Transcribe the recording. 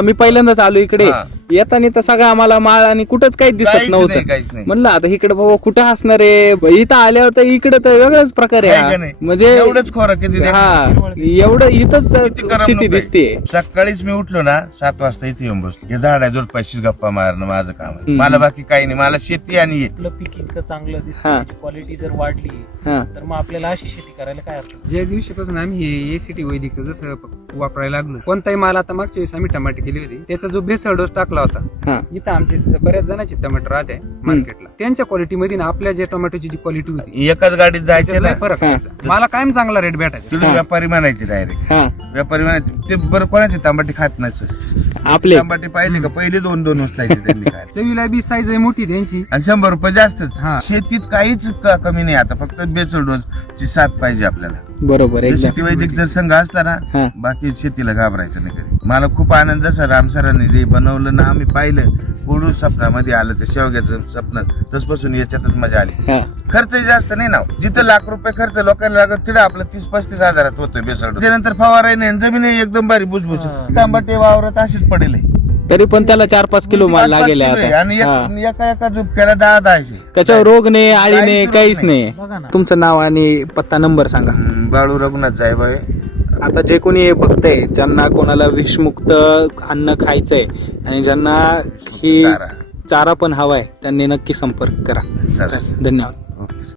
मी पहिल्यांदाच आलो इकडे, येताना तर सगळं आम्हाला माळ आणि कुठंच काही दिसत काहीच नव्हतं. म्हणलं आता इकडे बाबा कुठं असणार आहे, इथं आल्यावर तर इकडे तर वेगळाच प्रकार आहे. म्हणजे एवढंच खोरं किती एवढं इथंच शेती दिसते. सकाळीच मी उठलो ना 7 वाजता इथे येऊन बसलो. हे झाडाजवळ पैसे गप्पा मारणं माझं काम आहे. मला बाकी काही नाही, मला शेती आणि आपलं पीक इतकं चांगलं दिसतं, क्वालिटी जर वाढली तर मग आपल्याला अशी शेती करायला काय अर्थ. ज्या दिवशीपासून आम्ही हे एसीटी वैदिकचं जसं वापरायला लागलो, कोणताही माल आता मागच्या वेळेस आम्ही टमाटे केली होती, त्याचा जो भेसळ डोस टाकला होता, इथं आमचे बऱ्याच जणांचे टमाटर राहते मार्केटला, त्यांच्या क्वालिटीमध्ये ना आपल्या ज्या टोमॅटोची जी क्वालिटी होती एकाच गाडीत जायचे ना, फरक व्हायचा. मला कायम चांगला रेट भेटायचा. तुला व्यापारी म्हणायचे डायरेक्ट, व्यापारी म्हणायचे ते बरं कोणाचे तांबाटी खात नाही. आपले तांबाटी पाहिले का पहिले 2-2 उचलायचे त्यांनी काय. चवीला बी साईज आहे मोठी त्यांची आणि 100 रुपये जास्तच. शेतीत काहीच कमी नाही आता, फक्त बेसल डोस ची साथ पाहिजे आपल्याला. बरोबर आहे. शेती वैदिक जर संघ असला ना, बाकी शेतीला घाबरायचं नाही कधी. मला खूप आनंद जसा राम सरांनी जे बनवलं ना, आम्ही पाहिलं पुढून स्वप्नामध्ये आलं ते शेवग्याचं स्वप्न, तसपासून याच्यातच मजा आली. खर्च जास्त नाही ना, जिथं लाख रुपये खर्च लोकांना लागत तिथं आपलं 30-35 हजारात होतोय बेसल. त्यानंतर फवाराही नाही, जमीन एकदम बारी भुसभुशीत, तांबाटे वावरात अशीच पडेल. तरी पण त्याला 4-5 किलो माल लागेल आणि एका झुपक्याला 10-10. त्याच्यावर रोग नाही, आळी नाही, काहीच नाही. तुमचं नाव आणि पत्ता नंबर सांगा. बाळू रघुनाथ जायभाई. आता जे कोणी हे बघतंय, ज्यांना कोणाला विषमुक्त अन्न खायचंय आणि ज्यांना ही चारा पण हवाय, त्यांनी नक्की संपर्क करा. धन्यवाद.